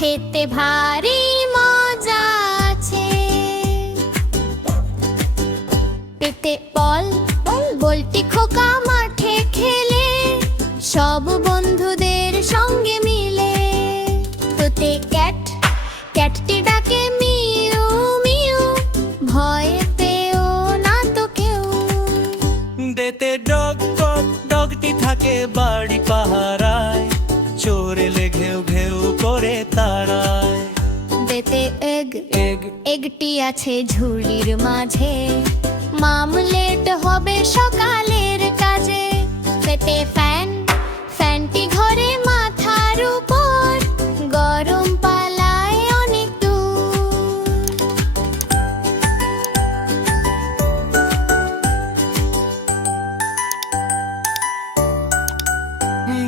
খেতে ভারী মজা আছে। পেতে বল, বলটি খোকা মাঠে খেলে, সব বন্ধুদের সঙ্গে মিলে। তোতে ক্যাট, ক্যাটটি ডাকে মিউ মিউ, ভয় পেও না তো কেউ। দেতে ডগ, ডগ, ডগটি থাকে বাড়ি পাহারায়, চোর এলে ঘেউ ঘেউ করে তাড়ায়। দেতে এগ, এগ, এগটি আছে ঝুড়ির মাঝে, মামলেট হবে সকালের কাজে। পেতে ফ্যান, ফ্যানটি ঘরে মাথার উপর, গরম পালায় অনেক দূর।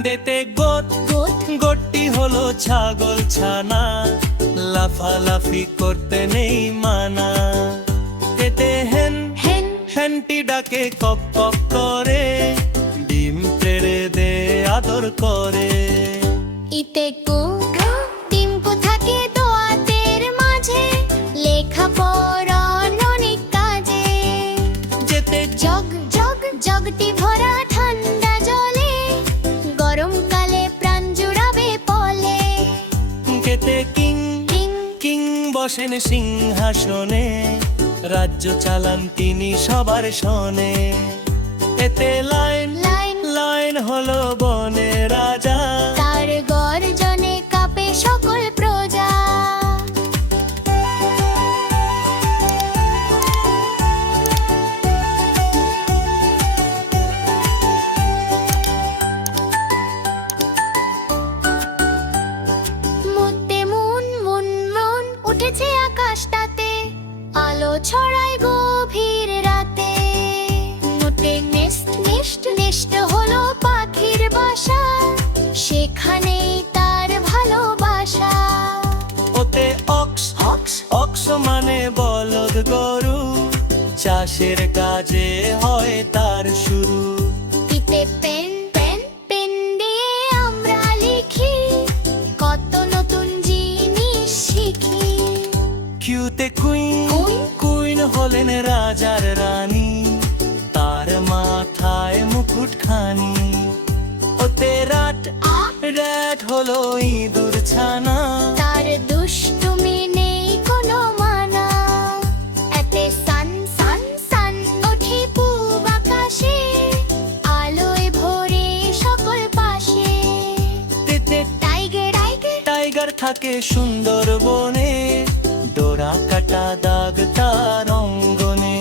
দেতে গোট, গোট, গোটটি হলো ছাগল ছানা, লাফালাফি করতে নেই মানা। এতে হেন, হেন, হেনটি ডাকে কক কক করে, ডিম পেড়ে দে আদর করে। ইতে কু, টিম্পু থাকে দোয়াতের মাঝে, লেখাপড়ার অনেক কাজে। যেতে জগ, জগ, জগটি ভরা ঠান্ডা জলে, গরমকালে প্রাণ জুড়াবে পলে। যেতে কিং, কিং, কিং বসেন সিংহাসনে, রাজ্য চালান তিনি সবার শোনে। এতে লাইন, লাইন, লাইন হলো বনে রাজা, তার গর্জনে কাঁপে সকল প্রজা। মুতে মুন মুন মুন উঠেছে আকাশটাতে, আলো ছড়ায় গভীর রাতে। মুতে নেস্ট, নেস্ট, নেস্ট হলো পাখির বাসা, সেখানেই তার ভালোবাসা। ওতে অক্স, অক্স, অক্স মানে বলদ গরু, চাষের কাজে হয় তার শুরু। ইতে পেন, পেন, পেন দিয়ে আমরা লিখি, কত নতুন জিনিস শিখি। কিউতে কুইন, কুইন, কুইন হলেন রাজার রানী, তার মাথায় মুকুট খানি। ওতে রাট, র্যাট হলো ইঁদুর ছানা, তার দুষ্টুমি নেই কোনো মানা। এতে সান, সান, সান ওঠে পূব আকাশে, আলোয় ভরে সকল পাশে। তেতে টাইগার, টাইগার, টাইগার থাকে সুন্দর বনে, ডোরা কাটা দাগ তার অঙ্গনে।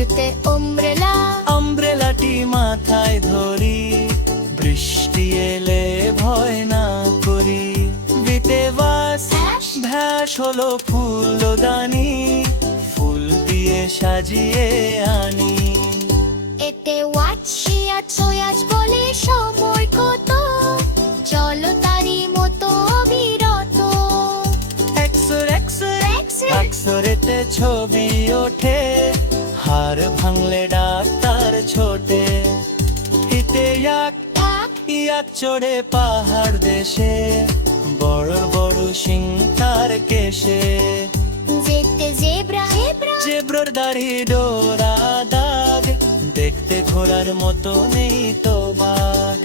ইতে অমব্রেলা, আমব্রেলাটি মাথায় ধরি, বৃষ্টি এলে ভয় না করি। বিতে বাস, ভ্যাস, ভ্যাস হলো ফুলদানি, ফুল দিয়ে সাজিয়ে আনি। এতে ওয়াচ, সোয়াচ বলে সময় কত, চলো তারি মতো অবিরত। এক্সর, এক্সর, এক্সর, এক্সরেতে ছবি ওঠে, হাড় ভাঙলে ডাক্তার ছোটে। হিতে ইয়াক, টাক, ইয়াক চড়ে পাহাড় দেশে, বড় বড় সিং তার কেশে। যেতে জেব্রা, জেব্রা, জেব্রার দাড়ি ডোরা দাগ, দেখতে ঘোড়ার মতো নেই তো বাঘ।